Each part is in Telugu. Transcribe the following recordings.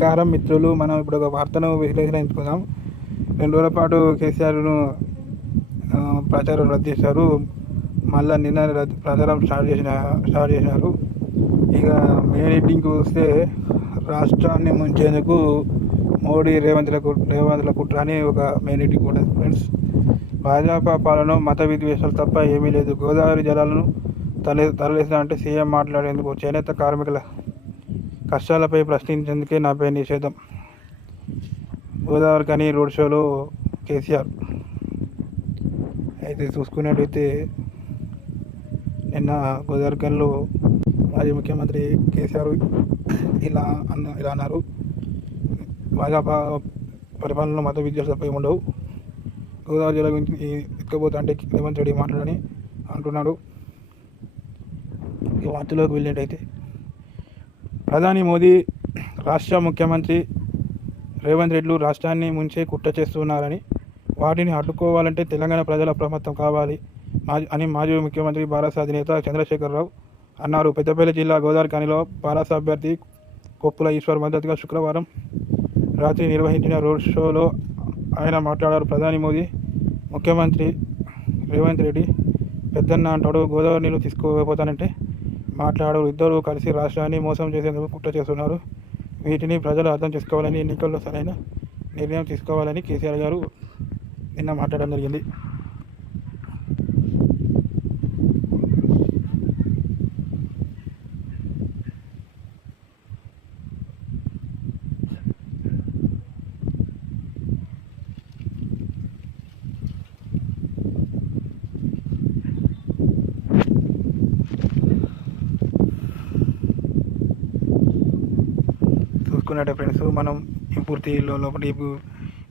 నమస్కారం మిత్రులు. మనం ఇప్పుడు ఒక వార్తను విశ్లేషించుకుందాం. రెండు రోజుల పాటు కేసీఆర్ను ప్రచారం రద్దు చేశారు. మళ్ళా నిన్న రద్దు ప్రచారం స్టార్ట్ చేసిన స్టార్ట్ చేశారు. ఇక మెయిన్ ఎడ్డింగ్కి వస్తే రాష్ట్రాన్ని ముంచేందుకు మోడీ రేవంత్ల రేవంత్ల కుట్ర అని ఒక మెయిన్ ఎడ్డింగ్ ఉంటుంది ఫ్రెండ్స్. భాజపా పాలన మత విద్వేషాలు తప్ప ఏమీ లేదు. గోదావరి జలాలను తల తరలిస్తా అంటే సీఎం మాట్లాడేందుకు చేనేత కార్మికుల కష్టాలపై ప్రశ్నించేందుకే నాపై నిషేధం. గోదావరి కానీ రోడ్ షోలో కేసీఆర్. అయితే చూసుకున్నట్టయితే నిన్న గోదావరి కన్లో మాజీ ముఖ్యమంత్రి కేసీఆర్ ఇలా అన్న ఇలా అన్నారు. భాజపా పరిపాలనలో మత విద్యార్థులపై ఉండవు. గోదావరి జిల్లా గురించి ఎత్తుకపోతా అంటే రేవంత్ రెడ్డి మాట్లాడని అంటున్నాడు. ఈ వార్తలోకి వెళ్ళినట్టయితే ప్రధాని మోదీ రాష్ట్ర ముఖ్యమంత్రి రేవంత్ రెడ్డిలు రాష్ట్రాన్ని ముంచే కుట్ర చేస్తున్నారని వాటిని అడ్డుకోవాలంటే తెలంగాణ ప్రజల అప్రమత్తం కావాలి మాజీ అని మాజీ ముఖ్యమంత్రి భారత అధినేత చంద్రశేఖరరావు అన్నారు. పెద్దపల్లి జిల్లా గోదావరిఖనిలో భారత అభ్యర్థి కొప్పుల ఈశ్వర్ మద్దతుగా శుక్రవారం రాత్రి నిర్వహించిన రోడ్ షోలో ఆయన మాట్లాడారు. ప్రధాని మోదీ ముఖ్యమంత్రి రేవంత్ రెడ్డి పెద్దన్న అంటాడు గోదావరి నీళ్ళు తీసుకోపోతానంటే మాట్లాడు ఇద్దరు కలిసి రాష్ట్రాన్ని మోసం చేసేందుకు కుట్ర చేస్తున్నారు. వీటిని ప్రజలు అర్థం చేసుకోవాలని ఎన్నికల్లో సరైన నిర్ణయం తీసుకోవాలని కేసీఆర్ గారు నిన్న మాట్లాడడం జరిగింది. చూసుకున్నట్టే ఫ్రెండ్స్. మనం ఈ పూర్తి లోపల ఈ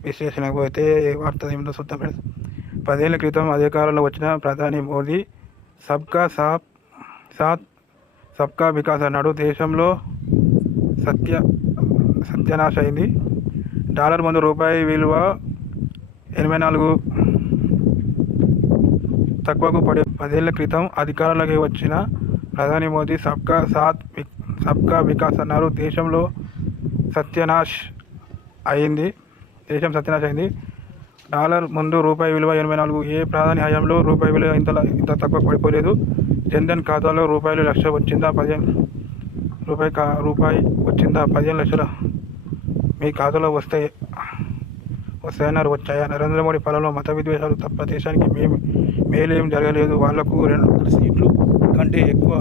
విశ్లేషణకు పోతే వార్త ఏమిటో చూద్దాం ఫ్రెండ్స్. పదేళ్ళ క్రితం అధికారంలో వచ్చిన ప్రధాని మోదీ సబ్కా సాత్ సాత్ సబ్కా వికాస్ అన్నాడు. దేశంలో సత్య సత్యనాశ అయింది. డాలర్ ముందు రూపాయి విలువ ఎనభై నాలుగు తక్కువకు పడే పదేళ్ళ క్రితం అధికారంలోకి వచ్చిన ప్రధాని మోదీ సబ్కా సాత్ వి- సబ్కా వికాస్ అన్నారు. దేశంలో సత్యనాష్ అయింది. దేశం సత్యనాష్ అయింది. డాలర్ ముందు రూపాయి విలువ ఎనభై నాలుగు. ఏ ప్రధాని హయాంలో రూపాయి విలువ ఇంత ఇంత తక్కువ పడిపోలేదు. జన్ధన్ ఖాతాలో రూపాయలు లక్ష వచ్చిందా? పదిహేను రూపాయి కా రూపాయి వచ్చిందా? పదిహేను లక్షల మీ ఖాతాలో వస్తాయి వస్తాయన్నారు వచ్చాయా? నరేంద్ర మోడీ పాలనలో మత విద్వేషాలు తప్ప దేశానికి మేము మేలేం జరగలేదు. వాళ్ళకు రెండు సీట్లు కంటే ఎక్కువ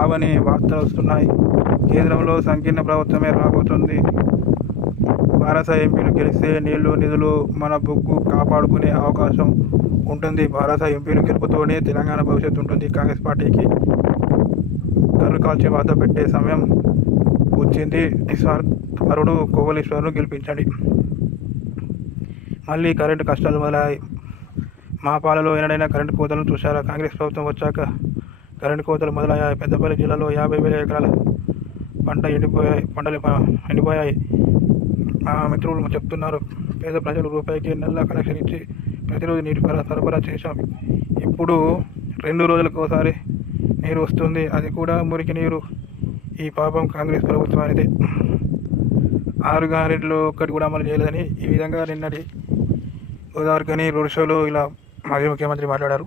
రావని వార్తలు వస్తున్నాయి. కేంద్రంలో సంకీర్ణ ప్రభుత్వమే రాబోతుంది. భారత ఎంపీలు గెలిస్తే నీళ్ళు నిధులు మన బొగ్గు కాపాడుకునే అవకాశం ఉంటుంది. భారత ఎంపీలు గెలుపుతోనే తెలంగాణ భవిష్యత్తు ఉంటుంది. కాంగ్రెస్ పార్టీకి కర్రు కాల్చి వార్త పెట్టే సమయం వచ్చింది. నిస్వార్థపరుడు కోవలేశ్వరును గెలిపించండి. మళ్ళీ కరెంటు కష్టాలు మొదలయ్యాయి. మా పాలలో ఎన్నడైనా కరెంటు కోతలను చూశారా? కాంగ్రెస్ ప్రభుత్వం వచ్చాక కరెంటు కోతలు మొదలయ్యాయి. పెద్దపల్లి జిల్లాలో యాభై వేల ఎకరాల పంట ఎండిపోయాయి. పంటలు ఎండిపోయాయి. మా మిత్రులు చెప్తున్నారు. పేద ప్రజలు రూపాయికి నెల కనెక్షన్ ఇచ్చి ప్రతిరోజు నీటి సరఫరా చేశాం. ఇప్పుడు రెండు రోజులకు ఒకసారి నీరు వస్తుంది. అది కూడా మురికి నీరు. ఈ పాపం కాంగ్రెస్ ప్రభుత్వం అనేది ఆరు గ్యారెంట్లు ఒక్కటి కూడా అమలు చేయలేదని ఈ విధంగా నిన్నటి గోదావరి కానీ రోడ్ షోలో ఇలా మాజీ ముఖ్యమంత్రి మాట్లాడారు.